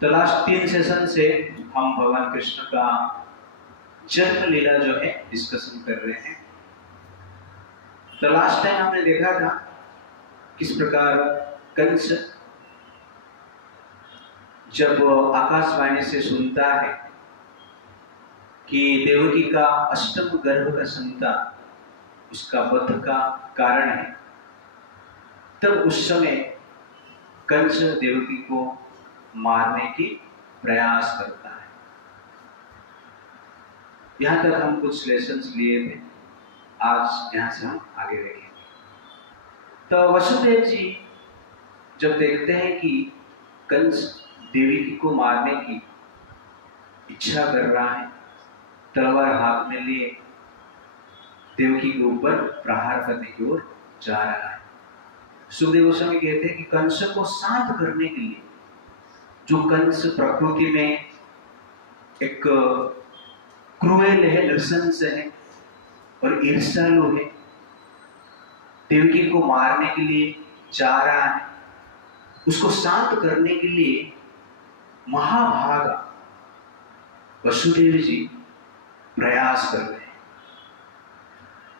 तो last 3 session से हम भगवान कृष्ण का जन्म लीला जो है डिस्कशन कर रहे हैं। तो लास्ट टाइम हमने देखा था किस प्रकार कंस जब आकाशवाणी से सुनता है कि देवकी का अष्टम गर्भ का संतान उसका वध का कारण है, तब उस समय कंस देवकी को मारने की प्रयास करता है। यहां तक हम कुछ लेसन्स लिए थे, आज यहां से हम आगे देखेंगे। तो वसुदेव जी जब देखते हैं कि कंस देवकी को मारने की इच्छा कर रहा है, तलवार हाथ में लिए देवकी के ऊपर प्रहार करने की ओर जा रहा है, सुखदेव गोस्वामी कहते हैं कि कंस को शांत करने के लिए, जो कंस प्रकृति में एक क्रूएल है, नृशंस है और ईर्ष्यालु है, देवकी को मारने के लिए जा रहा है, उसको शांत करने के लिए महाभागा वसुदेव जी प्रयास कर रहे हैं।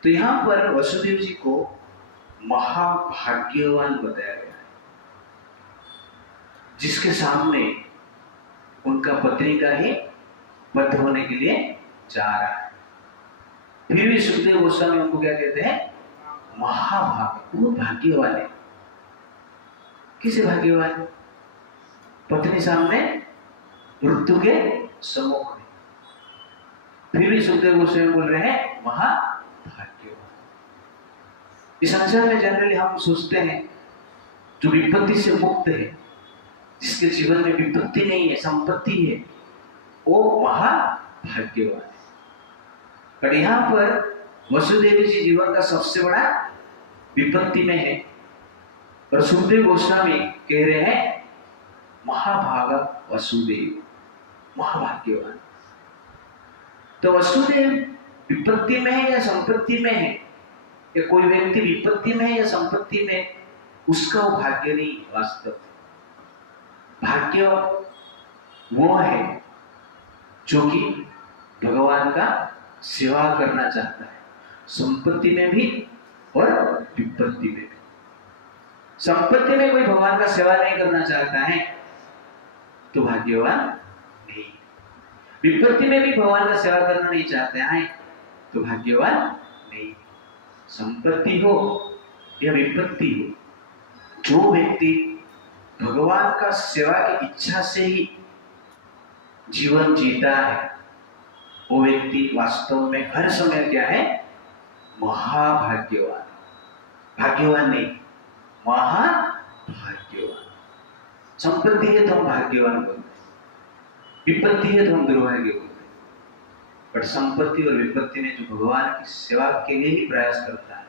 तो यहां पर वसुदेव जी को महाभाग्यवान बताया गया है, जिसके सामने उनका पत्नी का ही वध होने के लिए जा रहा है। फिर भी सुखदेव गोस्वामी उनको क्या कहते हैं? महाभाग्य। वो भाग्यवान है। किसे भाग्यवान? पत्नी सामने मृत्यु के सम्मुख में, फिर भी सुखदेव गोस्वामी बोल रहे हैं महाभाग्यवान। इस संसार में जनरली हम सोचते हैं जो विपत्ति से मुक्त है, जिसके जीवन में विपत्ति नहीं है, संपत्ति है, वो महाभाग्यवान है। पर यहाँ पर वसुदेव जी जीवन का सबसे बड़ा विपत्ति में है, और सुखदेव गोस्वामी कह रहे हैं महाभागा वसुदेव, महाभाग्यवान। तो वसुदेव विपत्ति में है या संपत्ति में है, या कोई व्यक्ति विपत्ति में है या संपत्ति में, उसका वो भाग्य नहीं, वास्तव भाग्य वो है जो कि भगवान का सेवा करना चाहता है, संपत्ति में भी और विपत्ति में भी। संपत्ति में कोई भगवान का सेवा नहीं करना चाहता है तो भाग्यवान नहीं, विपत्ति में भी भगवान का सेवा करना नहीं चाहते हैं तो भाग्यवान नहीं। संपत्ति हो या विपत्ति हो, जो व्यक्ति भगवान का सेवा की इच्छा से ही जीवन जीता है, वो व्यक्ति वास्तव में हर समय क्या है? महाभाग्यवान। भाग्यवान नहीं, महाभाग्यवान। संपत्ति है तो हम भाग्यवान बोलते हैं, विपत्ति है तो हम दुर्भाग्य बोलते हैं, पर संपत्ति और विपत्ति में जो भगवान की सेवा के लिए ही प्रयास करता है,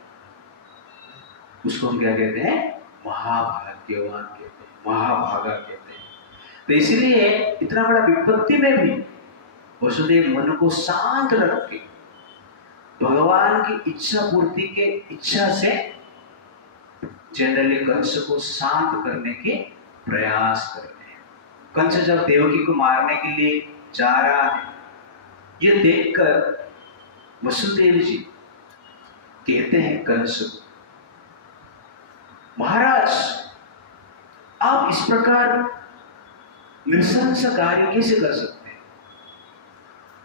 उसको हम क्या कहते हैं? महाभाग्यवान कहते हैं, महाभागा कहते हैं। तो इसलिए इतना बड़ा विपत्ति में भी वसुदेव मन को शांत रख के भगवान की इच्छा पूर्ति के इच्छा से जनरली कंस को शांत करने के प्रयास करते हैं। कंस जब देवकी को मारने के लिए जा रहा है, ये देखकर वसुदेव जी कहते हैं कंस को, महाराज आप इस प्रकार नृशंस कार्य कैसे कर सकते हैं?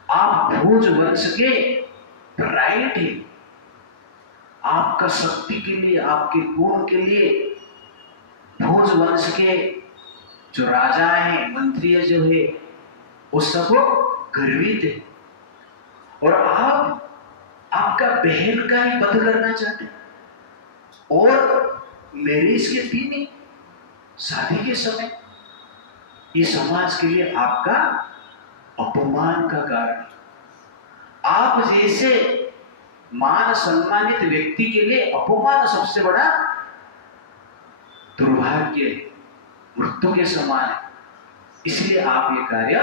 आप भोज वंश के राइट है, आपका शक्ति के लिए, आपके गुण के लिए भोज वंश के जो राजा हैं, मंत्री जो है, वो सब गर्वित है, और आप आपका बहन का ही वध करना चाहते हैं, और मैरिज के दिन ही, शादी के समय, ये समाज के लिए आपका अपमान का कारण है। आप जैसे मान सम्मानित व्यक्ति के लिए अपमान सबसे बड़ा दुर्भाग्य है, मृत्यु के समान है, इसलिए आप ये कार्य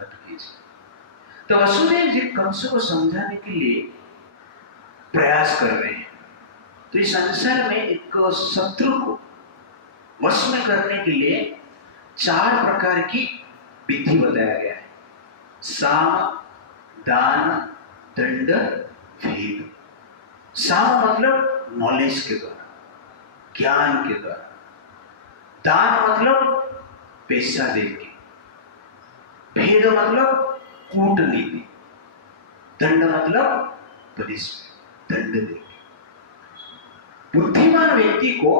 मत कीजिए। तो वसुदेव जी कंस को समझाने के लिए प्रयास कर रहे हैं। तो इस संसार में एक शत्रु को वश में करने के लिए 4 प्रकार की विधि बताया गया है। साम, दान, दंड, भेद। साम मतलब नॉलेज के द्वारा, ज्ञान के द्वारा। दान मतलब पैसा देके। भेद मतलब कूटनीति। दंड मतलब पनिशमेंट, दंड देके। बुद्धिमान व्यक्ति को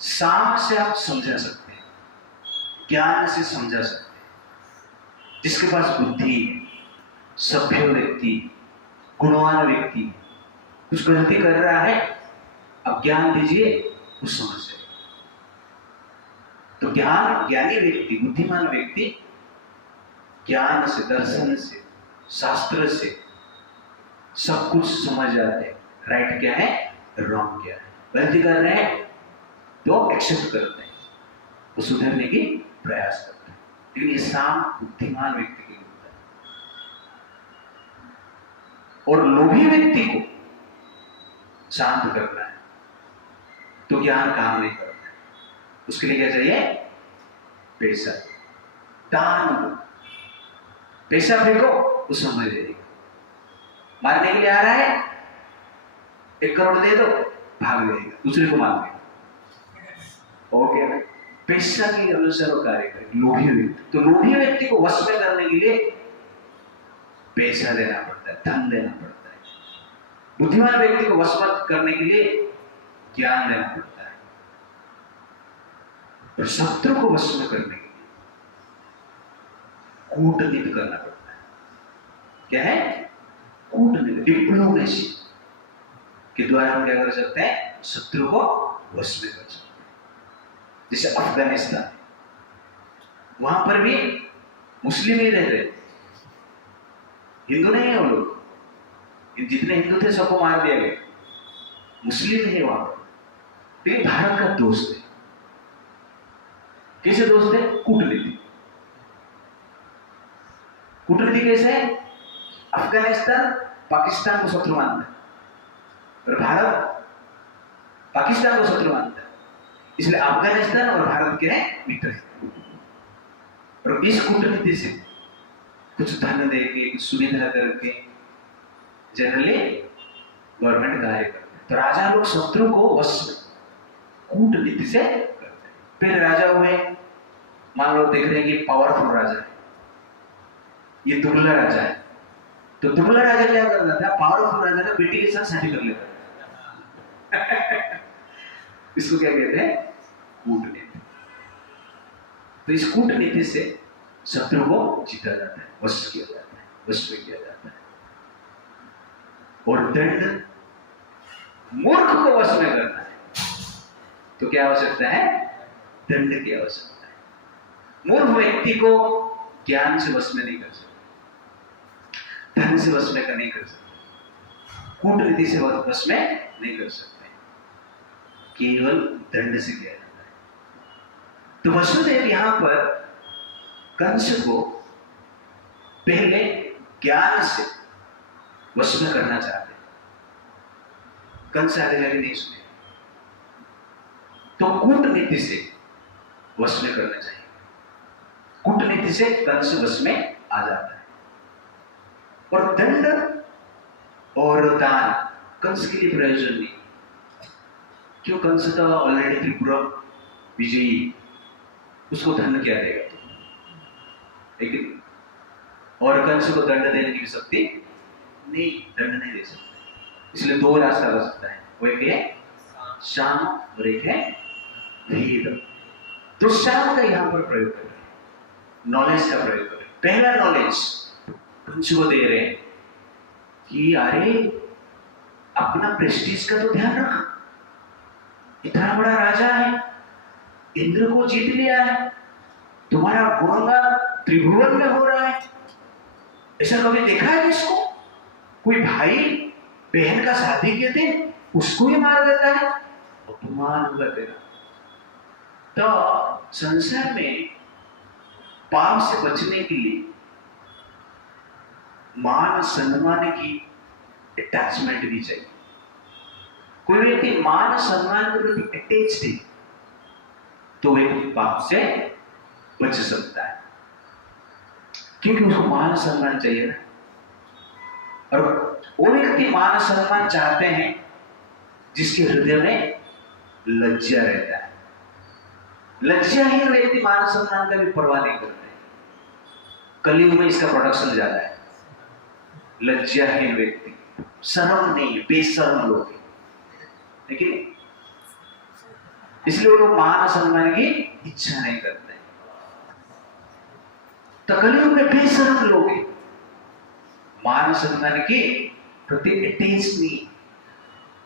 साम से आप समझा सकते हैं, ज्ञान से समझा सकते हैं। जिसके पास बुद्धि है, सभ्य व्यक्ति, गुणवान व्यक्ति, कुछ गलती कर रहा है, अब ज्ञान दीजिए, कुछ समझ जाए। तो ज्ञानी व्यक्ति, बुद्धिमान व्यक्ति ज्ञान से, दर्शन से, शास्त्र से सब कुछ समझ जाते हैं। राइट क्या है, रॉन्ग क्या है। गलती कर रहे हैं तो एक्सेप्ट करते हैं, वो सुधरने की प्रयास करते हैं। लेकिन ये साम बुद्धिमान व्यक्ति के लिए होता है। और लोभी व्यक्ति को शांत करना है तो ज्ञान काम नहीं करता है। उसके लिए क्या चाहिए, पैसा। दान दो, पैसा फेंको, वो समझ जाएगा। मारने के लिए आ रहा है, 1 करोड़ दे दो, भाग जाएगा, दूसरे को मार देगा। ओके, पैसा के अनुसार वो कार्य करेगा। लोभी व्यक्ति, तो लोभी व्यक्ति को वश में करने के लिए पैसा देना पड़ता है, धन देना पड़ता है। बुद्धिमान व्यक्ति को वश में करने के लिए ज्ञान देना पड़ता है। और शत्रु को वश में करने के लिए कूटनीति करना पड़ता है। क्या है, कूटनीति, डिप्लोमेसी के द्वारा हम क्या कर सकते हैं, शत्रु को वश में कर सकते हैं। जैसे अफगानिस्तान, वहां पर भी मुस्लिम ही रहते, हिंदू नहीं है वो लोग। जितने हिंदू थे सबको मार दिया गया, मुस्लिम है वहां पर। लेकिन भारत का दोस्त है। कैसे दोस्त है, कूटनीति। कूटनीति कैसे है, अफगानिस्तान पाकिस्तान को शत्रु मानता है और भारत पाकिस्तान को शत्रु मानता है, इसलिए अफगानिस्तान और भारत के मित्र हैं। और इस कूटनीति से कुछ धन देके, कुछ सुविधा करके जनरली गवर्नमेंट कार्य करते हैं। तो राजा लोग शत्रु को वश कूटनीति से करते हैं। फिर राजा हुए, मान लो देख रहे हैं कि पावरफुल राजा है, ये दुबला राजा है, तो दुबला राजा क्या कर रहा था, पावरफुल राजा का बेटी के साथ शादी कर लेता था। इसको क्या कहते हैं, कूटनीति। तो इस कूटनीति से शत्रु को जीता जाता है, वश किया जाता है, वश में किया जाता है। और दंड, मूर्ख को वश में करना है तो क्या आवश्यकता है, दंड की आवश्यकता है। मूर्ख व्यक्ति को ज्ञान से वश में नहीं कर सकते, धन से वश में नहीं कर सकते, कूटनीति से वश में नहीं कर सकते, केवल दंड से किया जाता है। तो वसुदेव यहां पर कंस को पहले ज्ञान से वश में करना चाहते हैं। कंस आगे जाके नहीं सुने, तो कूटनीति से वश में करना चाहिए। कूटनीति से कंस वश में आ जाता है। और दंड और दान कंस के लिए प्रयोजन नहीं। क्यों, कंस तो ऑलरेडी त्रिपुरा विजयी, उसको धन क्या देगा तो? लेकिन और कंस को दंड देने की शक्ति नहीं, दंड नहीं दे सकते। इसलिए 2 रास्ता हो सकता है, वो एक है शाम और एक है भेद। तो शाम का यहां पर प्रयोग कर रहे हैं, नॉलेज का प्रयोग कर रहे हैं। पहला नॉलेज कंस को दे रहे हैं कि अरे अपना प्रेस्टीज का तो ध्यान रखा, इतना बड़ा राजा है, इंद्र को जीत लिया है, तुम्हारा गुणगान त्रिभुवन में हो रहा है। ऐसा कभी देखा है किसको? कोई भाई बहन का शादी किए थे, उसको ही मार देता है, अपमान हुआ तेरा। तो संसार में पाप से बचने के लिए मान सम्मान की अटैचमेंट भी चाहिए। कोई व्यक्ति मान सम्मान के प्रति अटैच्ड है तो व्यक्ति पाप से बच सकता है। क्योंकि उसको मान सम्मान चाहिए ना। और वो व्यक्ति मान सम्मान चाहते हैं जिसके हृदय में लज्जा रहता है। लज्जाहीन व्यक्ति मान सम्मान का भी परवाह नहीं करते। कलयुग में इसका प्रोडक्शन ज्यादा है। लज्जाहीन व्यक्ति, शर्म नहीं, बेशर्म लोग, लेकिन इसलिए वो लोग मान सम्मान की इच्छा नहीं करते। तो कलयुग में बेशर्म लोग हैं, मान सम्मान के प्रति अटैच नहीं।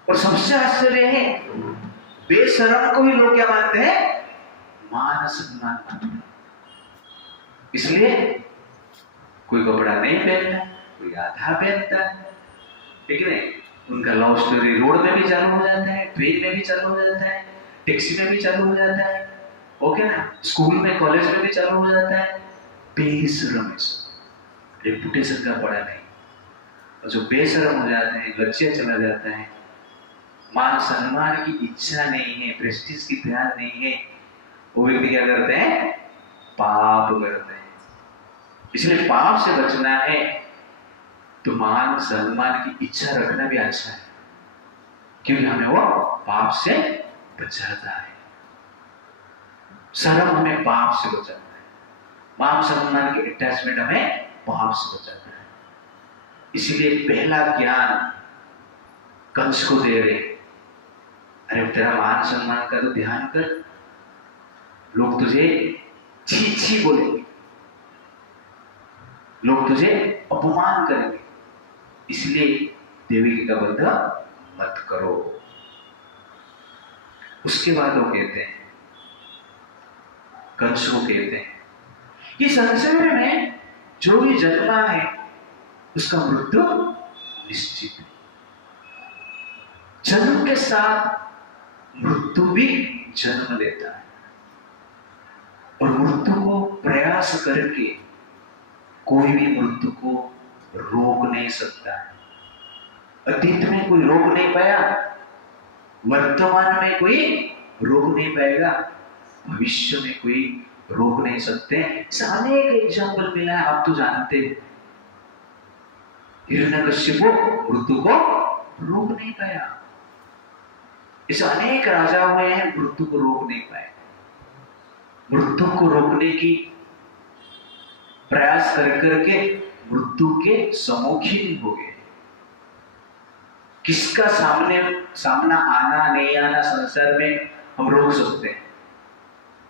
और सबसे आश्चर्य है, बेशर्म को भी लोग क्या मानते हैं? मान सम्मान मानते हैं। इसलिए कोई कपड़ा नहीं पहनता, कोई आधा पहनता है, ठीक है? उनका लव स्टोरी रोड में भी चालू हो जाता है, ट्रेन में भी चालू हो जाता है, टैक्सी में भी चालू हो जाता है, ओके ना, स्कूल में कॉलेज में भी चालू हो जाता है। बेशर्म, रेपुटेशन का बड़ा नहीं। और जो बेशर्म हो जाते हैं, लज्जा चला जाता है, मान सम्मान की इच्छा नहीं है, प्रेस्टीज की ध्यान नहीं है, वो व्यक्ति क्या करते हैं? पाप करते हैं। इसलिए पाप से बचना है तो मान सम्मान की इच्छा रखना भी अच्छा है, क्योंकि हमें वो पाप से बचाता है। शर्म हमें पाप से बचाता है, मान सम्मान की अटैचमेंट हमें पाप से बचाता है। इसलिए पहला ज्ञान कंस को दे रहे, अरे तेरा मान सम्मान का तो ध्यान कर, लोग तुझे छी छी बोलेंगे, लोग तुझे अपमान करेंगे, इसलिए देवी का बंध मत करो। उसके बाद वो कहते हैं, कंस को कहते हैं कि संसार में जो भी जन्मा है उसका मृत्यु निश्चित है। जन्म के साथ मृत्यु भी जन्म लेता है, और मृत्यु को प्रयास करके कोई भी मृत्यु को रोक नहीं सकता है। अतीत में कोई रोक नहीं पाया, वर्तमान में कोई रोक नहीं पाएगा, भविष्य में कोई रोक नहीं सकते। ऐसा अनेक एग्जाम्पल मिला है, आप तो जानते हैं। हिरण्यकश्यप मृत्यु को रोक नहीं पाया, ऐसे अनेक राजा हुए हैं, मृत्यु को रोक नहीं पाए। मृत्यु को रोकने की प्रयास कर करके मृत्यु के सम्मुखीन नहीं हो गए। किसका सामना आना नहीं आना संसार में हम रोक सकते हैं,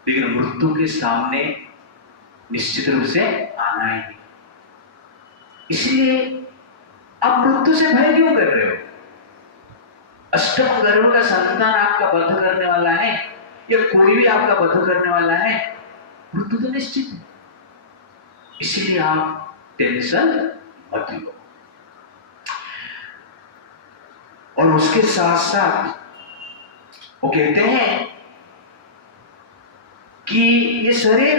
लेकिन मृत्यु के सामने निश्चित रूप से आना ही नहीं। इसलिए आप मृत्यु से भय क्यों कर रहे हो? अष्टम गर्भ का संतान आपका वध करने वाला है, या कोई भी आपका वध करने वाला है, मृत्यु तो निश्चित है। इसलिए आप टेंशन मत लो। और उसके साथ साथ वो कहते हैं कि ये शरीर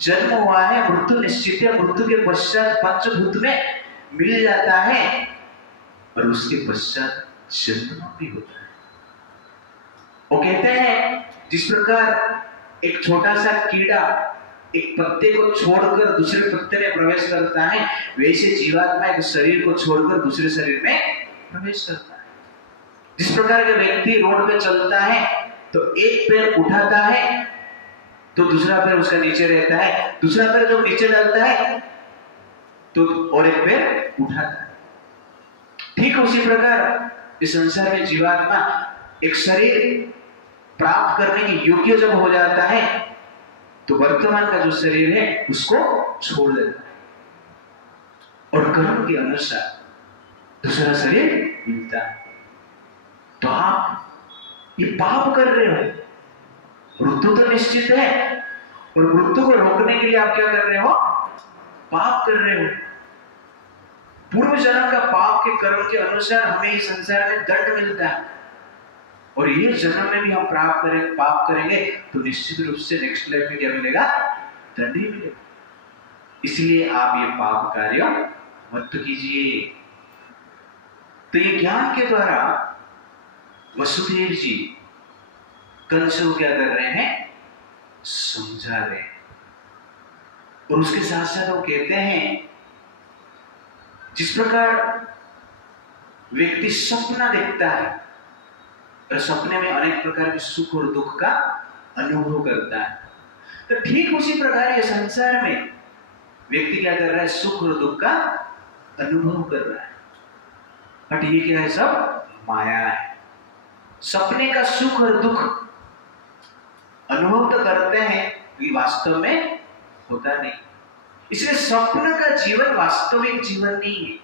जन्म हुआ है, मृत्यु निश्चित है, मृत्यु के पश्चात पंचभूत में मिल जाता है, और उसके पश्चात जन्म भी होता है। वो कहते हैं जिस प्रकार एक छोटा सा कीड़ा एक पत्ते को छोड़कर दूसरे पत्ते में प्रवेश करता है, वैसे जीवात्मा एक शरीर को छोड़कर दूसरे शरीर में प्रवेश करता है। जिस प्रकार का व्यक्ति रोड पे चलता है तो एक पैर उठाता है तो दूसरा पैर उसका नीचे रहता है, दूसरा पैर जब नीचे डालता है तो और एक पैर उठाता है। ठीक उसी प्रकार इस संसार में जीवात्मा एक शरीर प्राप्त करने की योग्य जब हो जाता है तो वर्तमान का जो शरीर है उसको छोड़ देता है, और कर्म के अनुसार दूसरा शरीर मिलता है। तो आप ये पाप कर रहे हो, मृत्यु तो निश्चित है, और मृत्यु को रोकने के लिए आप क्या कर रहे हो? पाप कर रहे हो। पूर्व जन्म का पाप के कर्म के अनुसार हमें इस संसार में दंड मिलता है, और ये जन्म में भी हम पाप करेंगे तो निश्चित रूप से नेक्स्ट लाइफ में क्या मिलेगा? दंड ही मिलेगा। इसलिए आप ये पाप कार्य मत कीजिए। तो ये ज्ञान के द्वारा वसुदेव जी कंस को क्या कर रहे हैं? समझा रहे हैं। और उसके साथ साथ वो कहते हैं जिस प्रकार व्यक्ति सपना देखता है और सपने में अनेक प्रकार के सुख और दुख का अनुभव करता है, तो ठीक उसी प्रकार ये संसार में व्यक्ति क्या कर रहा है, सुख और दुख का अनुभव कर रहा है। बट ये क्या है, सब माया है। सपने का सुख और दुख अनुभव तो करते हैं, ये वास्तव में होता नहीं। इसलिए स्वप्न का जीवन वास्तविक जीवन नहीं है।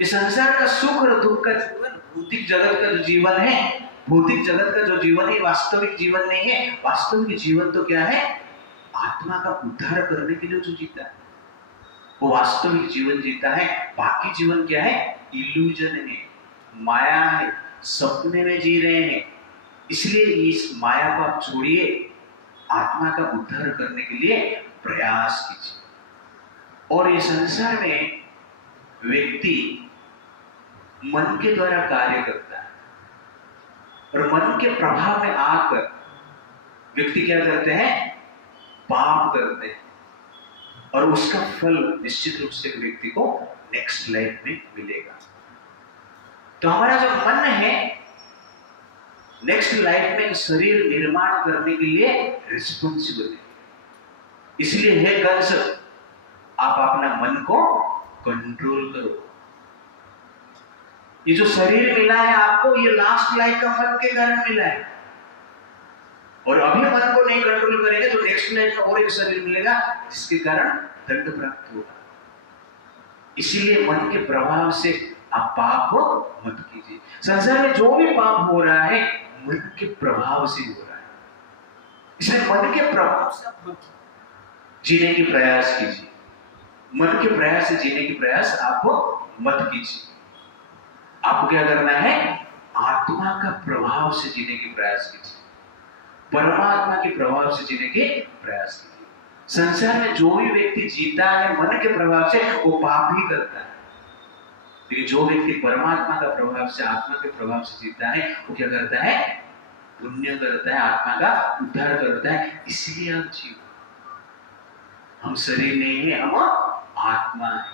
इस संसार का सुख और दुख का जीवन, भौतिक जगत का जो जीवन है, भौतिक जगत का जो जीवन है, वास्तविक जीवन नहीं है। वास्तविक जीवन तो क्या है, आत्मा का उद्धार करने के लिए जो जीता है वो वास्तविक जीवन जीता है। बाकी जीवन क्या है, इल्यूजन है, माया है, सपने में जी रहे हैं। इसलिए इस माया को आप छोड़िए, आत्मा का उद्धार करने के लिए प्रयास कीजिए। और ये संसार में व्यक्ति मन के द्वारा कार्य करता है और मन के प्रभाव में आकर व्यक्ति क्या करते हैं, पाप करते हैं, और उसका फल निश्चित रूप से व्यक्ति को नेक्स्ट लाइफ में मिलेगा। तो हमारा जो मन है नेक्स्ट लाइफ में शरीर निर्माण करने के लिए रिस्पॉन्सिबल है। इसलिए है कंस, आप अपना मन को कंट्रोल करो। ये जो शरीर मिला है आपको, ये लास्ट लाइफ का मन के कारण मिला है, और अभी मन को नहीं कंट्रोल करेंगे तो नेक्स्ट लाइफ में और एक शरीर मिलेगा जिसके कारण दंड प्राप्त होगा। इसीलिए मन के प्रभाव से आप पाप मत कीजिए। संसार में जो भी पाप हो रहा है मन के प्रभाव से हो रहा है, इसलिए मन के प्रभाव से आप जीने की प्रयास कीजिए। मन के प्रयास से जीने की प्रयास आप मत कीजिए। आपको क्या करना है, आत्मा का प्रभाव से जीने की प्रयास कीजिए, परमात्मा के प्रभाव से जीने के प्रयास कीजिए। संसार में जो भी व्यक्ति जीता है मन के प्रभाव से, वो पाप ही करता है। लेकिन जो व्यक्ति परमात्मा का प्रभाव से, आत्मा के प्रभाव से जीता है, वो क्या करता है, पुण्य करता है, आत्मा का उद्धार करता है। इसलिए आप जीव, हम शरीर नहीं है, हम आत्मा है।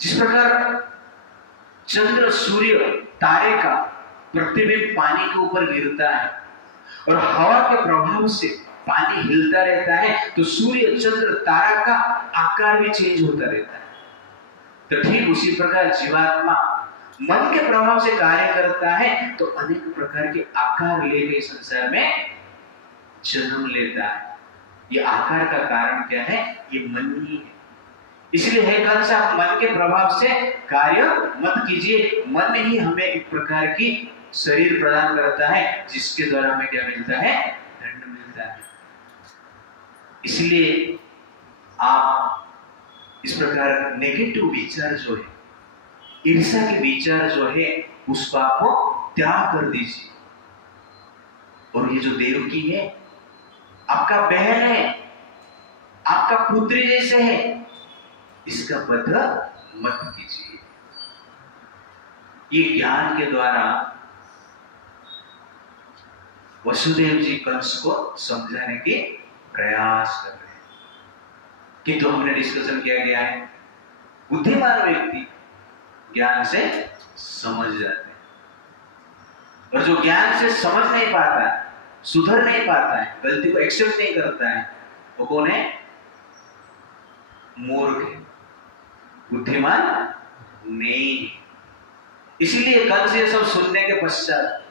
जिस प्रकार चंद्र, सूर्य, तारे का प्रतिबिंब पानी के ऊपर गिरता है और हवा के प्रभाव से पानी हिलता रहता है, तो सूर्य, चंद्र, तारा का आकार भी चेंज होता रहता है। तो ठीक उसी प्रकार जीवात्मा मन के प्रभाव से कार्य करता है, तो अनेक प्रकार के आकार लेके संसार में जन्म लेता है। ये आकार का कारण क्या है, ये मन ही है। इसलिए है कंस, आप मन के प्रभाव से कार्य मत कीजिए। मन ही हमें एक प्रकार की शरीर प्रदान करता है, जिसके द्वारा हमें क्या मिलता है, दंड मिलता है। इसलिए आप इस प्रकार नेगेटिव विचार जो है, ईर्ष्या के विचार जो है, उसको आप त्याग कर दीजिए। और ये जो देवकी है, आपका बहन है, आपका पुत्री जैसे है, इसका वध मत कीजिए। ये ज्ञान के द्वारा वसुदेव जी कंस को समझाने के प्रयास कर रहे हैं। किंतु हमने डिस्कशन किया गया है, बुद्धिमान व्यक्ति ज्ञान से समझ जाते हैं, और जो ज्ञान से समझ नहीं पाता है, सुधर नहीं पाता है, गलती को एक्सेप्ट नहीं करता है, वो कौन है, मूर्ख है, बुद्धिमान नहीं। इसलिए कंस ये सब सुनने के पश्चात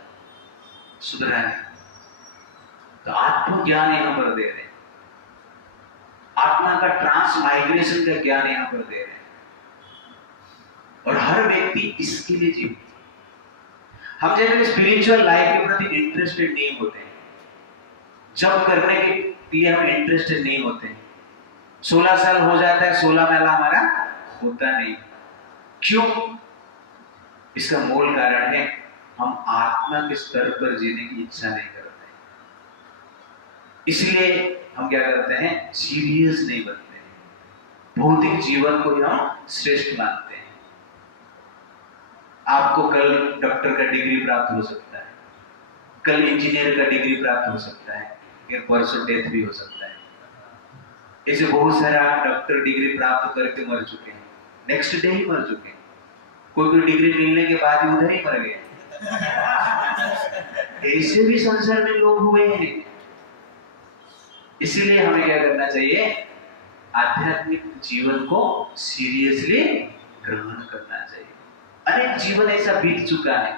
सुधरा है। तो आत्मज्ञान यहां पर दे रहे हैं, आत्मा का ट्रांस माइग्रेशन का ज्ञान यहां पर दे रहे हैं, और हर व्यक्ति इसके लिए जीवित। हम जब स्पिरिचुअल लाइफ के प्रति इंटरेस्टेड नहीं होते हैं, जब करने के लिए हम इंटरेस्टेड नहीं होते हैं, 16 साल हो जाता है, 16 मेला हमारा होता नहीं। क्यों? इसका मूल कारण है हम आत्मा के स्तर पर जीने की इच्छा नहीं करते। इसलिए हम क्या करते हैं, सीरियस नहीं बनते हैं, भौतिक जीवन को हम श्रेष्ठ मानते हैं। आपको कल डॉक्टर का डिग्री प्राप्त हो सकता है, कल इंजीनियर का डिग्री प्राप्त हो सकता है, लेकिन परसों डेथ भी हो सकता है। ऐसे बहुत सारा डॉक्टर डिग्री प्राप्त करके मर चुके हैं, नेक्स्ट डे ही मर चुके हैं। कोई डिग्री मिलने के बाद ही उधर ही मर गए। ऐसे भी संसार में लोग हुए हैं। इसीलिए हमें क्या करना चाहिए, आध्यात्मिक जीवन को सीरियसली ग्रहण करना चाहिए। अनेक जीवन ऐसा बीत चुका है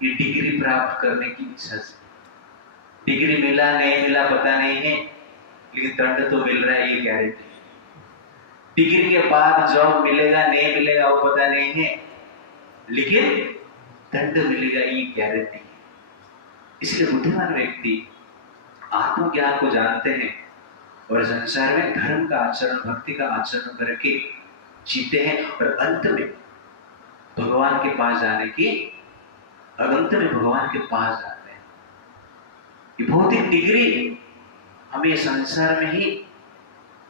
कि डिग्री प्राप्त करने की इच्छा से, डिग्री मिला नहीं मिला पता नहीं है, लेकिन दंड तो मिल रहा है ये गारंटी। डिग्री के बाद जॉब मिलेगा नहीं मिलेगा वो पता नहीं है, लेकिन दंड मिलेगा ये गारंटी है। इसलिए बुद्धिमान व्यक्ति आत्मज्ञान को जानते हैं और संसार में धर्म का आचरण, भक्ति का आचरण करके जीते हैं और अंत में भगवान के पास जाने की, अंत में भगवान के पास जाते हैं। ये भौतिक डिग्री हमें संसार में ही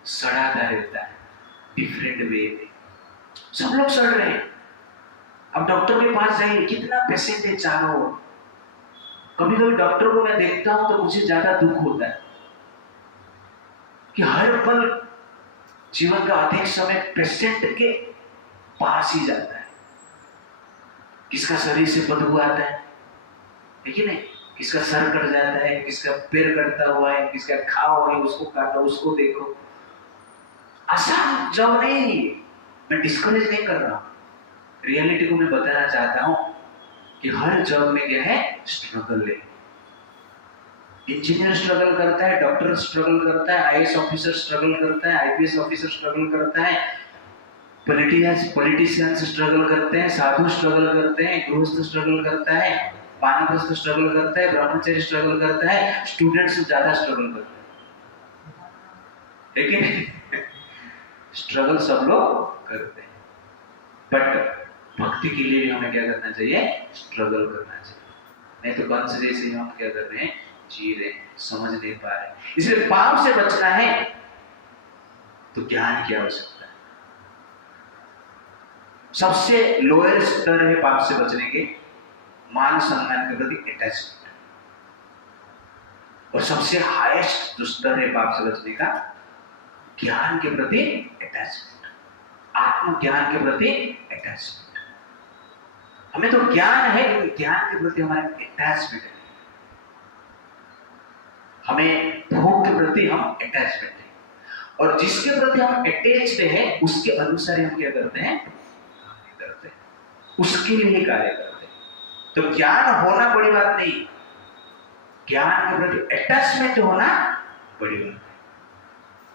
सड़ाता रहता है, डिफरेंट वे में। सब लोग सड़ रहे हैं। अब डॉक्टर के पास जाइए, कितना पेशेंट है चारों ओर। कभी कभी डॉक्टर को मैं देखता हूं तो मुझे ज्यादा दुख होता है कि हर पल जीवन का अधिक समय पेशेंट के पास ही जाता है। किसका शरीर से बदबू आता है कि नहीं, किसका सर कट जाता है, किसका पैर कटता हुआ है, किसका घाव है उसको काटो, उसको देखो। आसान जॉब नहीं, मैं डिस्करेज नहीं कर रहा हूं, रियलिटी को मैं बताना चाहता हूं कि हर जॉब में क्या है, स्ट्रगल है। इंजीनियर स्ट्रगल करता है, डॉक्टर स्ट्रगल करता है, आईएएस ऑफिसर स्ट्रगल करता है, आईपीएस ऑफिसर स्ट्रगल करता है, पॉलिटिशियंस स्ट्रगल करते हैं, साधु स्ट्रगल करते हैं, गृहस्थ स्ट्रगल करता है, वानप्रस्थ स्ट्रगल करता है, ब्रह्मचारी स्ट्रगल करता है, स्टूडेंट से ज्यादा स्ट्रगल करता है। लेकिन स्ट्रगल सब लोग करते हैं, बट भक्ति के लिए भी हमें क्या करना चाहिए, स्ट्रगल करना चाहिए। नहीं तो कंस जैसे हम क्या कर रहे हैं, जी रहे, समझ नहीं पा रहे। इसलिए पाप से बचना है तो ज्ञान की आवश्यकता है। सबसे लोअर स्तर है पाप से बचने के, मान सम्मान के प्रति अटैचमेंट, और सबसे हाईएस्ट जो स्तर है पाप से बचने का, ज्ञान के प्रति अटैचमेंट, आत्मज्ञान के प्रति अटैचमेंट। हमें तो ज्ञान है, लेकिन ज्ञान के प्रति हमारा अटैचमेंट है। हमें भोग के प्रति हम अटैचमेंट है, और जिसके प्रति हम अटैच्ड है उसके अनुसार हम क्या करते हैं, करते हैं, उसके लिए कार्य करते हैं। तो ज्ञान होना बड़ी बात नहीं, ज्ञान के प्रति अटैचमेंट होना बड़ी बात है।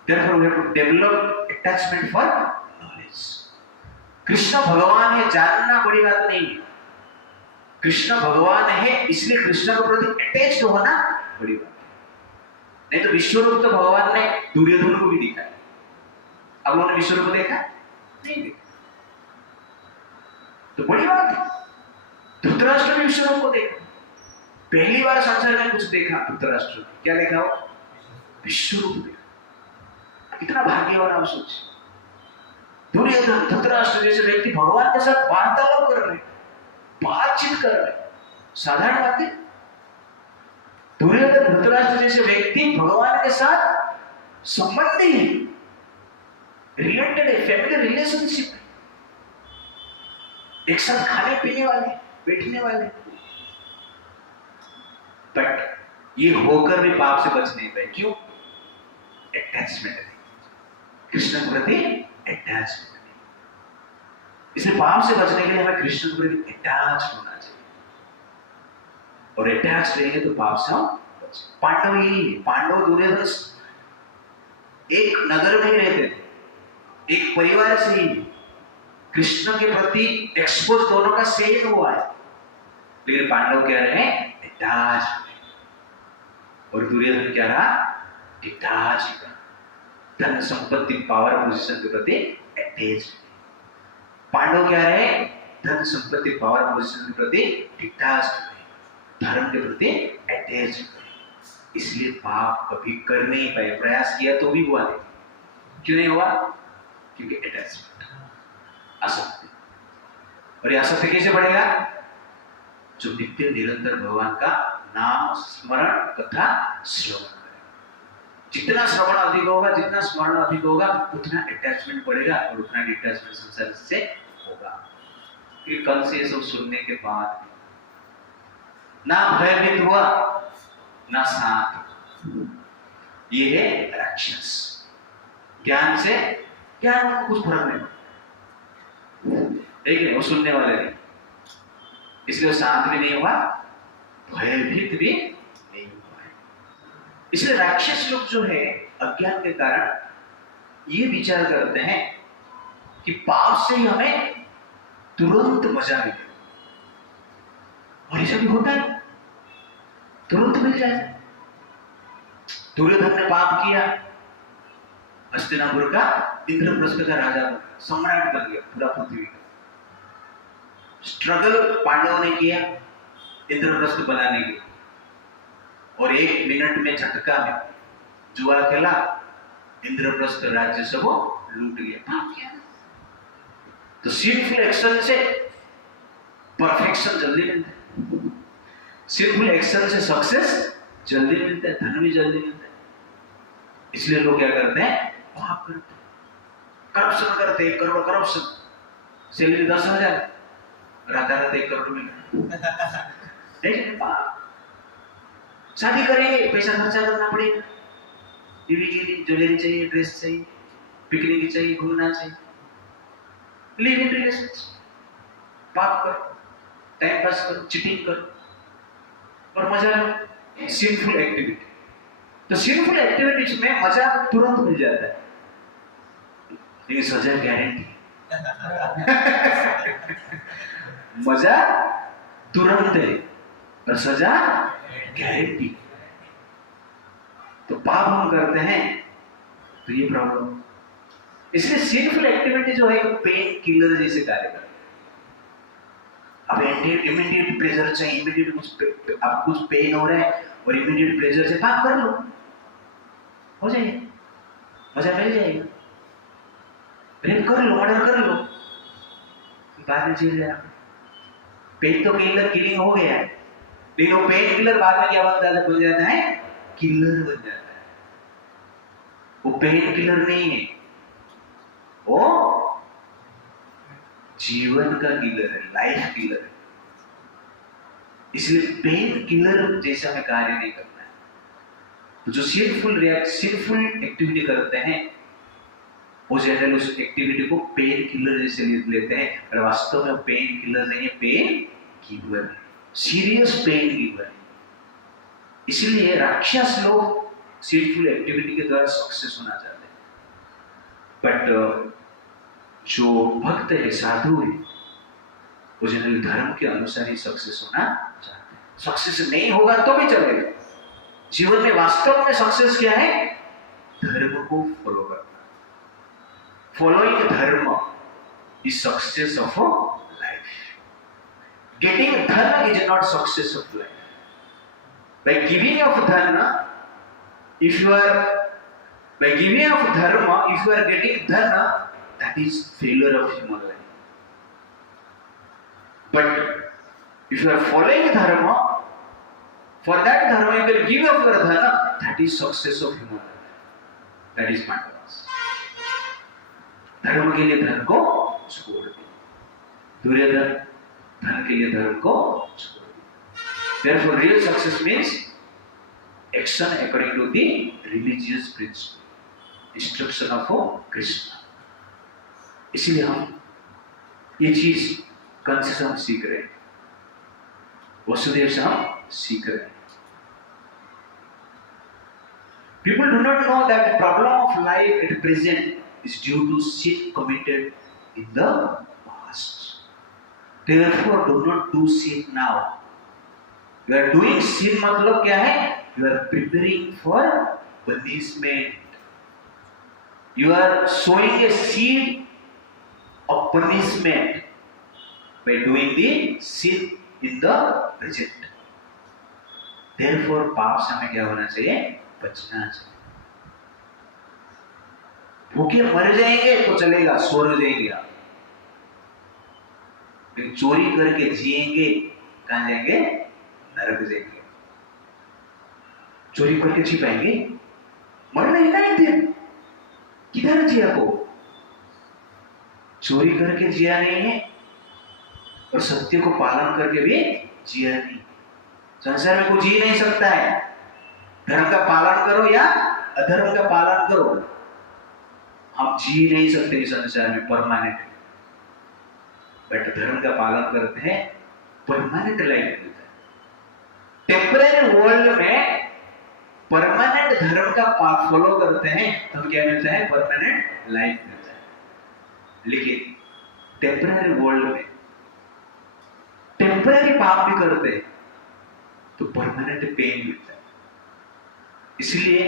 Therefore, we have to develop attachment for knowledge. Krishna भगवान है, जानना बड़ी बात नहीं है। कृष्ण भगवान है इसलिए कृष्ण के प्रति अटैच्ड होना बड़ी बात है। नहीं तो विश्वरूप तो भगवान ने दुर्योधन को भी दिखाया। अब उन्होंने विश्वरूप को देखा नहीं, देखा तो बड़ी बात है। धृतराष्ट्र ने विश्वरूप को देखा, पहली बार संसार में कुछ देखा। धृतराष्ट्र क्या देखा, हो विश्वरूप देखा। कितना भाग्यवान आप सोचिए। दुर्योधन, धृतराष्ट्र जैसे व्यक्ति भगवान के साथ वार्तालाप कर रहे, बातचीत कर रहे, साधारण बात है। दुर्योधन, धृतराष्ट्र जैसे व्यक्ति भगवान के साथ संबंधी है, रिलेटेड है, फैमिली रिलेशनशिप है, एक साथ खाने पीने वाले, बैठने वाले, बट ये होकर भी पाप से बच नहीं पाए। क्यों? अटैचमेंट है, कृष्ण के प्रति अटैचमेंट है। इसलिए पाप से बचने के लिए हमें कृष्ण के प्रति अटैच होना चाहिए, और अटैच रहेंगे तो पाप से हम बचेंगे। पांडव ही, पांडव दुर्योधन एक नगर में ही रहते थे, एक परिवार से ही, कृष्ण के प्रति एक्सपोज दोनों का सेम हुआ है, लेकिन पांडव क्या रहे, अटैच, और दुर्योधन क्या रहा, डिटैच, धन संपत्ति पावर पोजीशन के प्रति अटैच। पांडव क्या रहे, धन संपत्ति पावर पोजीशन के प्रति डिटैच, धर्म के प्रति अटैच। इसलिए पाप कभी कर नहीं पाए, प्रयास किया तो भी हुआ नहीं। क्यों नहीं हुआ? क्योंकि अटैचमेंट, आसक्ति। और ये आसक्ति कैसे बढ़ेगा? जो नित्य निरंतर भगवान का नाम स्मरण तथा श्रवण करेगा। जितना श्रवण अधिक होगा, जितना स्मरण अधिक होगा, उतना अटैचमेंट बढ़ेगा और उतना डिटैचमेंट संसार से होगा। फिर कल से ये सब सुनने के बाद ना भयभीत हुआ ना शांत, ये है राक्षस। ज्ञान से, ज्ञान को कुछ फर्क नहीं पड़ता, वो सुनने वाले नहीं, इसलिए वो शांत भी नहीं हुआ, भयभीत भी नहीं हुआ। इसलिए राक्षस लोग जो है अज्ञान के कारण ये विचार करते हैं कि पाप से ही हमें तुरंत मजा मिले, और ऐसा भी होता है, तुरंत मिल जाए। दुर्योधन ने पाप किया, हस्तिनापुर का इंद्रप्रस्थ का राजा बन गया, सम्राट बन गया पूरा पृथ्वी का। स्ट्रगल पांडवों ने किया इंद्रप्रस्थ बनाने के, और 1 मिनट में झटका में जुआ खेला, इंद्रप्रस्थ राज्य सब लूट गया। पाप किया। तो सिंफुल एक्शन से परफेक्शन जल्दी मिलता है, सिंफुल एक्शन से सक्सेस जल्दी मिलता है, धन भी जल्दी मिलता है। इसलिए लोग क्या करते हैं, पाप करते हैं, करप्शन करते हैं, 1 करोड़ करप्शन, सैलरी 10,000, रात 1 करोड़ मिला। शादी करेंगे, पैसा खर्चा करना पड़ेगा, बीवी के लिए ज्वेलरी चाहिए, ड्रेस चाहिए, पिकनिक चाहिए, घूमना चाहिए, लिव इन रिलेशनशिप, पाप करो, टाइम पास करो, चीटिंग करो और मजा लो, सिंफुल एक्टिविटी। तो सिंफुल एक्टिविटीज में मजा तुरंत मिल जाता है, लेकिन सजा गारंटी। मजा तुरंत है और सजा गारंटी। तो पाप हम करते हैं तो ये प्रॉब्लम। इसलिए सिंफुल एक्टिविटी जो है पेन किलर जैसे कार्य करती है। अब इमीडिएट प्लेजर चाहिए, इमीडिएट कुछ पेन हो रहा है और इमीडिएट प्लेजर से पाप कर लो, हो जाएगा, मजा मिल जाएगा, रेप कर लो, मर्डर कर लो, बाद में जेल जाए। पेन तो किलिंग हो गया है, लेकिन वो पेन किलर बाद में क्या बन जाता है, किलर बन जाता है। वो पेन किलर नहीं है, वो जीवन का किलर है, लाइफ किलर है। इसलिए पेन किलर जैसा हमें कार्य नहीं करना है। तो जो सिंफुल एक्टिविटी करते हैं वो जनरल उस एक्टिविटी को पेन किलर जैसे लेते हैं, और वास्तव में पेन किलर नहीं है, पेन गिवर है, सीरियस पेन गिवर है। इसलिए राक्षस लोग सिंफुल एक्टिविटी के द्वारा सक्सेस होना चाहते हैं, बट जो भक्त है, साधु है, वो जनरल धर्म के अनुसार ही सक्सेस होना चाहते हैं। सक्सेस नहीं होगा तो भी चलेगा। जीवन में वास्तव में सक्सेस क्या है, धर्म को फॉलो करना। Following dharma is success of life. Getting dharma is not success of life. By giving of dharma, if you are getting dharma, that is failure of human life. But if you are following dharma, for that dharma you can give up your dharma, that is success of human life. That is my class. धर्म के लिए धर्म को छोड़ दे, दुर्योधन धर्म के लिए धर्म को छोड़। Therefore, real success means action according to the religious principle, instruction of Krishna. इसलिए हम ये चीज कंस से हम सीख रहे हैं, वसुदेव से हम सीख रहे हैं। People do not know that the problem of life at present is due to sin committed in the past. Therefore, do not do sin now. You are doing sin मतलब क्या है? You are preparing for punishment. You are sowing a seed of punishment by doing the sin in the present. Therefore, पाप से हमें क्या होना चाहिए? बचना चाहिए। भूखे मर जाएंगे तो चलेगा, स्वर्ग जाएंगे आप, लेकिन चोरी करके जिएंगे कहाँ जाएंगे? नरक जाएंगे। चोरी करके जी पाएंगे? मर मरेगा एक दिन। किधर जिया को? चोरी करके जिया नहीं है और सत्य को पालन करके भी जिया नहीं। संसार में कोई जी नहीं सकता है। धर्म का पालन करो या अधर्म का पालन करो, हम जी नहीं सकते संसार में परमानेंट। बट धर्म का पालन करते हैं, परमानेंट लाइफ मिलता है। टेम्पररी वर्ल्ड में परमानेंट धर्म का फॉलो करते हैं तो क्या मिलता है? परमानेंट लाइफ मिलता है। लेकिन टेम्पररी वर्ल्ड में टेम्पररी पाप भी करते हैं तो परमानेंट पेन मिलता है। इसलिए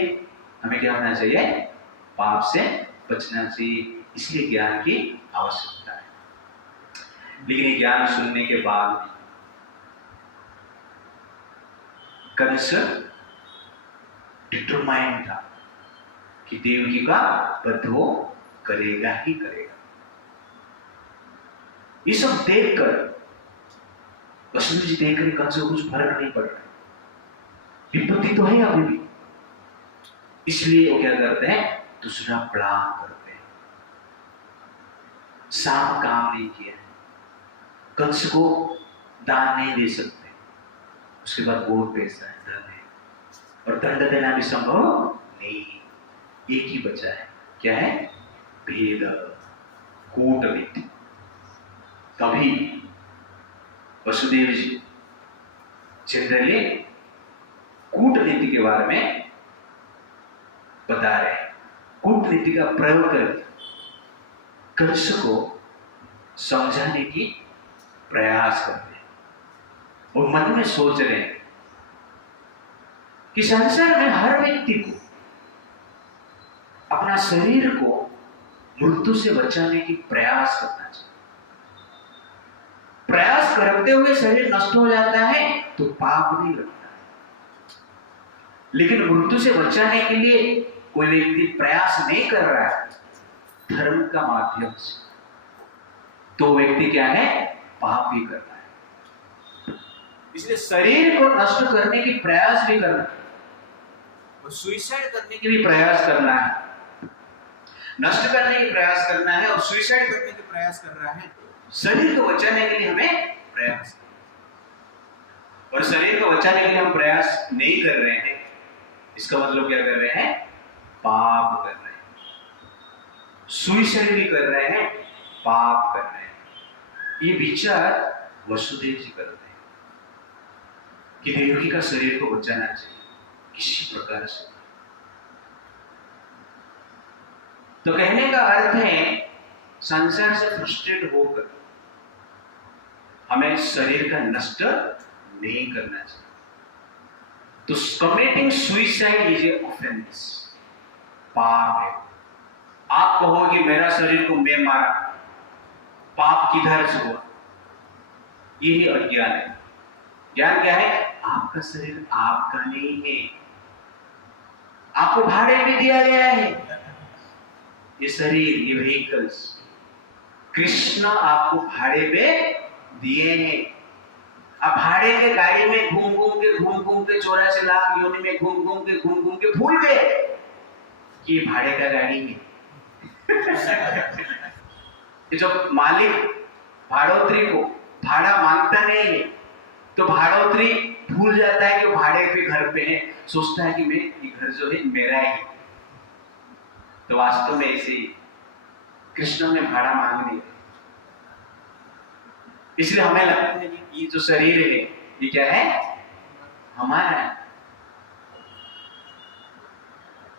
हमें क्या होना चाहिए? पाप से बचना चाहिए। इसलिए ज्ञान की आवश्यकता है। लेकिन ज्ञान सुनने के बाद भी कंस डिटरमाइंड था कि देवकी का वध वो करेगा ही करेगा। ये सब देखकर वसुदेव जी देखकर कंस को कुछ फर्क नहीं पड़ रहा, विपत्ति तो है अभी भी। इसलिए वो क्या करते हैं? दूसरा प्लान करते हैं। सांप काम नहीं किया है, कंस को दान नहीं दे सकते, उसके बाद बहुत पैसा है, धन है, और दंड देना भी संभव नहीं। एक ही बचा है, क्या है? भेद, कूटनीति। तभी वसुदेव जी जनरली कूटनीति के बारे में बता रहे हैं। कूटनीति का प्रयोग करके कंस को समझाने की प्रयास करते हैं और मन में सोच रहे हैं कि संसार में हर व्यक्ति को अपना शरीर को मृत्यु से बचाने की प्रयास करना चाहिए। प्रयास करते हुए शरीर नष्ट हो जाता है तो पाप नहीं लगता है। लेकिन मृत्यु से बचाने के लिए कोई व्यक्ति प्रयास नहीं कर रहा है धर्म का माध्यम से, तो व्यक्ति क्या है? पाप भी कर रहा है। इसलिए शरीर को नष्ट करने की प्रयास भी करना है और सुइसाइड करने के भी प्रयास करना है। नष्ट करने की प्रयास करना है और सुइसाइड करने की प्रयास कर रहा है। शरीर को बचाने के लिए हमें प्रयास करना, और शरीर को बचाने के लिए हम प्रयास नहीं कर रहे हैं, इसका मतलब क्या कर रहे हैं? पाप कर रहे हैं। सुइसाइड भी कर रहे हैं, पाप कर रहे हैं। ये विचार वसुदेव जी करते हैं कि देवकी का शरीर को बचाना चाहिए किसी प्रकार से। तो कहने का अर्थ है संसार से फ्रस्ट्रेट होकर हमें शरीर का नष्ट नहीं करना चाहिए। तो committing suicide is a offence, पाप है। आप कहो कि मेरा शरीर को मैं मारा, पाप किधर से हुआ? यही अज्ञान है। ज्ञान क्या है? आपका शरीर आपका नहीं है, आपको भाड़े में दिया गया है। ये शरीर, ये व्हीकल्स कृष्ण आपको भाड़े में दिए हैं। आप भाड़े के गाड़ी में घूम घूम के 84 लाख योनि में घूम घूम के भूल गए कि भाड़े का गाड़ी है। जब मालिक भाड़ोतरी को भाड़ा मांगता नहीं है तो भाड़ोतरी भूल जाता है कि वो भाड़े पे घर पे है, सोचता है कि मैं ये घर जो है मेरा ही। तो वास्तव में ऐसे कृष्ण में भाड़ा मांग नहीं। इसलिए हमें लगता है कि ये जो शरीर है ये क्या है? हमारा है।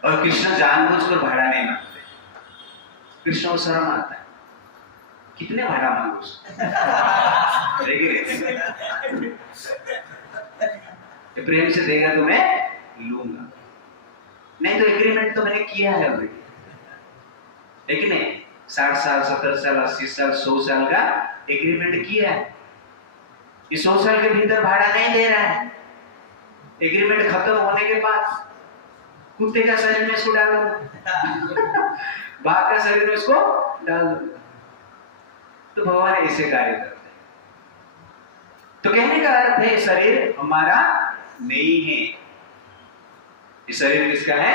और कृष्ण जानबूझकर भाड़ा नहीं मांगते। कृष्ण को शर्म आता है, कितने भाड़ा मांगो? प्रेम से देगा तो मैं लूंगा, नहीं तो एग्रीमेंट तो मैंने किया है ऑलरेडी। लेकिन 60 साल 70 साल 80 साल 100 साल का एग्रीमेंट किया है। ये 100 साल के भीतर भाड़ा नहीं दे रहा है। एग्रीमेंट खत्म होने के बाद कुत्ते का शरीर में इसको डाल दो, बाघ का शरीर में इसको डाल दो। तो भगवान ऐसे कार्य करते हैं। तो कहने का अर्थ है शरीर हमारा नहीं है। ये शरीर किसका है?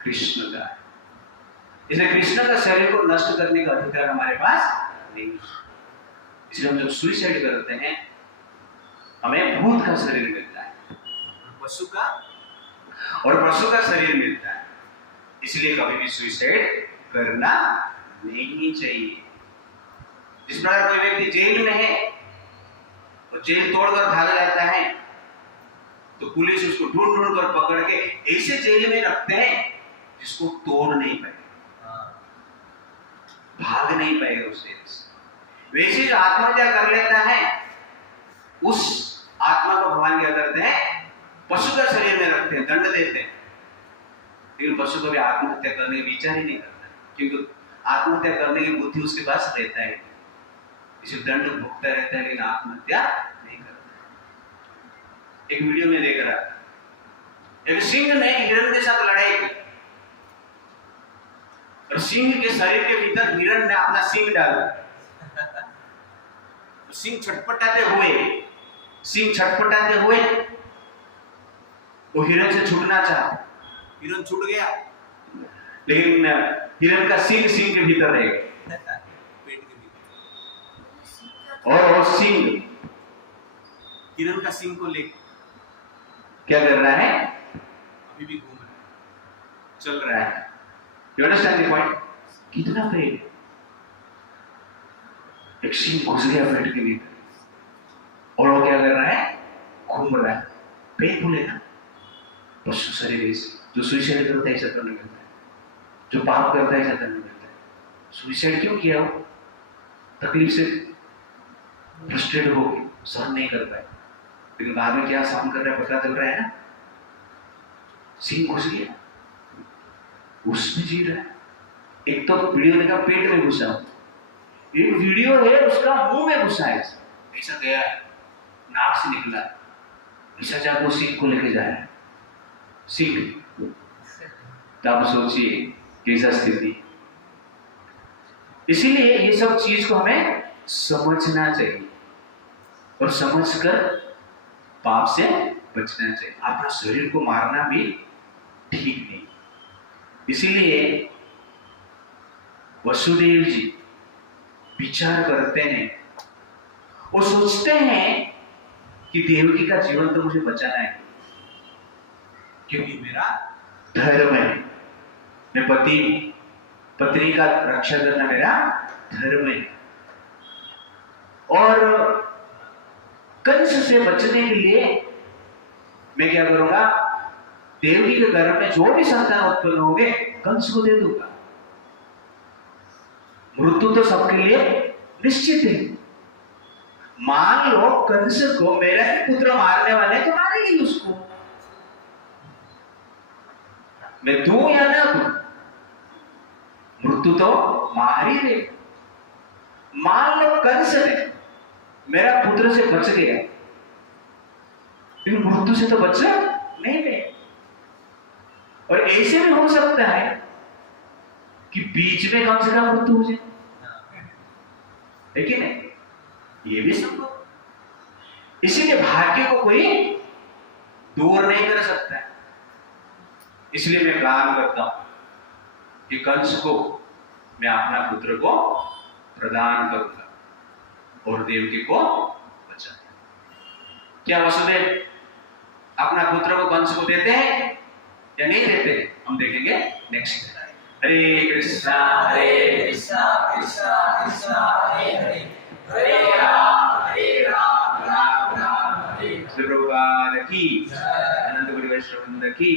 कृष्ण का है। इसलिए कृष्ण का शरीर को नष्ट करने का अधिकार हमारे पास नहीं। इसलिए हम जब सुसाइड करते हैं हमें भूत का शरीर मिलता है, पशु का शरीर मिलता है। इसलिए कभी भी सुसाइड करना नहीं चाहिए। जिस प्रकार कोई व्यक्ति जेल में है और जेल तोड़कर भाग जाता है तो पुलिस उसको ढूंढ ढूंढ कर पकड़ के ऐसे जेल में रखते हैं जिसको तोड़ नहीं पाएगा, भाग नहीं पाएगा उस जेल से। वैसे जो आत्महत्या कर लेता है उस आत्मा को भगवान क्या करते हैं, पशु का शरीर में रखते हैं, दंड देते हैं। लेकिन पशु को भी आत्महत्या करने का विचार ही नहीं करता, क्योंकि आत्महत्या करने की बुद्धि उसके पास रहता है, इसे दंड भुगता रहता है, लेकिन आत्महत्या नहीं करता। एक वीडियो में देख रहा था, एक सिंह ने हिरण के साथ लड़ाई की और सिंह के शरीर के भीतर हिरण ने अपना सिंह डाला। तो सिंह छटपटाते हुए वो हिरण से छूटना चाहा, हिरण छूट गया, लेकिन हिरण का सिंह के भीतर रह गया, पेट के भीतर। और वो सिंह हिरण का सिंह को लेकर क्या कर रहा है, अभी भी घूम रहा है, चल रहा है। You understand the point? कितना प्रेम। एक सिंह घुस गया पेट के भीतर और वो क्या कर रहा है, घूम रहा है। पेट बोलेगा पशु शरीर से, जो सुसाइड करता है ऐसा करने लगता है, जो पाप करता है ऐसा करने लगता है। सुसाइड क्यों किया, वो तकलीफ से फ्रस्ट्रेट हो गई, सहन नहीं कर पाए, लेकिन बाद में क्या सहन कर रहा है पता चल रहा है ना, सिंह घुस गया, उसमें जी रहा है। एक तो वीडियो देखा पेट में घुसा, एक वीडियो है उसका मुंह में घुसा है, ऐसा गया नाक से निकला, ऐसा जाकर सिंह को लेके जाए सिंह। तो आप सोचिए कैसा स्थिति। इसीलिए ये सब चीज को हमें समझना चाहिए और समझकर पाप से बचना चाहिए। अपना शरीर को मारना भी ठीक नहीं। इसीलिए वसुदेव जी विचार करते हैं, वो सोचते हैं कि देवकी का जीवन तो मुझे बचाना है, क्योंकि मेरा धर्म है, मैं पत्नी का रक्षा करना मेरा धर्म है। और कंस से बचने के लिए मैं क्या करूंगा, देवकी के गर्भ में जो भी संतान उत्पन्न होंगे कंस को दे दूंगा। मृत्यु तो सबके लिए निश्चित है। मान लो कंस को मेरा ही पुत्र मारने वाले तो मारेगी उसको, मैं दूं या ना दूं, मृत्यु तो मार ही दे। मान लो कंस ने मेरा पुत्र से बच गया, लेकिन मृत्यु से तो बच नहीं गए। और ऐसे भी हो सकता है कि बीच में कंस का मृत्यु हो जाए, है कि नहीं, ये भी संभव। इसीलिए भाग्य को कोई दूर नहीं कर सकता है। इसलिए मैं प्लान करता हूं कि कंस को मैं अपना पुत्र को प्रदान करूंगा और देवकी को बचा। क्या वसुदेव अपना पुत्र को कंस को देते हैं या नहीं देते, हम देखेंगे नेक्स्ट। हरे कृष्णा कृष्णा कृष्णा हरे हरे, हरे राम राम राम हरे। प्रभुपाद की, अनंत गुरु वैष्णव की।